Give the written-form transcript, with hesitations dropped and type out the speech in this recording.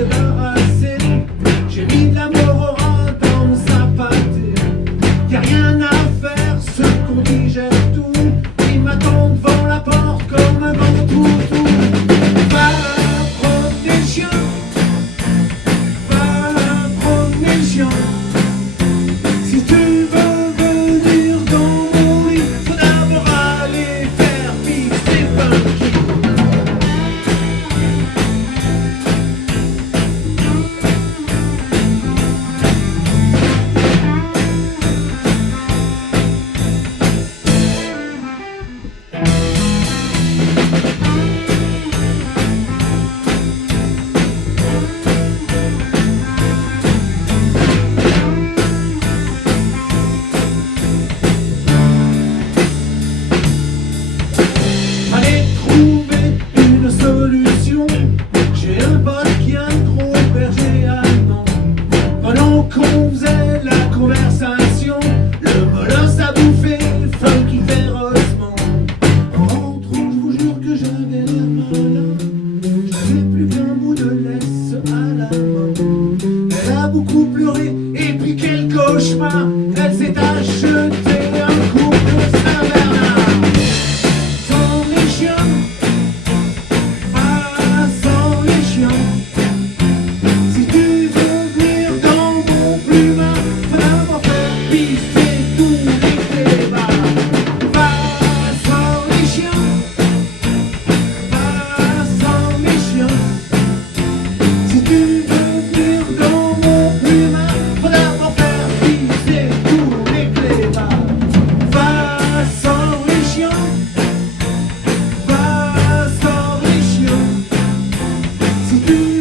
débarrasser. J'ai mis de la morora dans mon sapaté. Y'a rien à faire, ce qu'on dit gère tout. Ils m'attendent devant la porte comme un grand toutou. Va promener le chien, va promener le chien. Si tu veux venir dans mon lit, faut d'abord aller faire pisser funky. Fallait trouver une solution. J'ai un pote qui a un gros berger allemand. Pendant qu'on faisait la conversation, le molosse a bouffé funky férocement. En rentrant, je vous jure que j'avais l'air malin. J'avais plus qu'un bout de laisse à la main. Elle a beaucoup pleuré et puis quel cauchemar. Elle s'est achetée un couple Saint-Bernard. Sans les chiens, pas sans les chiens. Si tu veux venir dans mon plumard, faut d'abord faire pisser tous les clébards. Pas sans les chiens, pas sans les chiens. Si tu veux venir dans mon plumard, faut d'abord faire pisser tous les clébards. Va sans les chiens, va sans les chiens. Si tu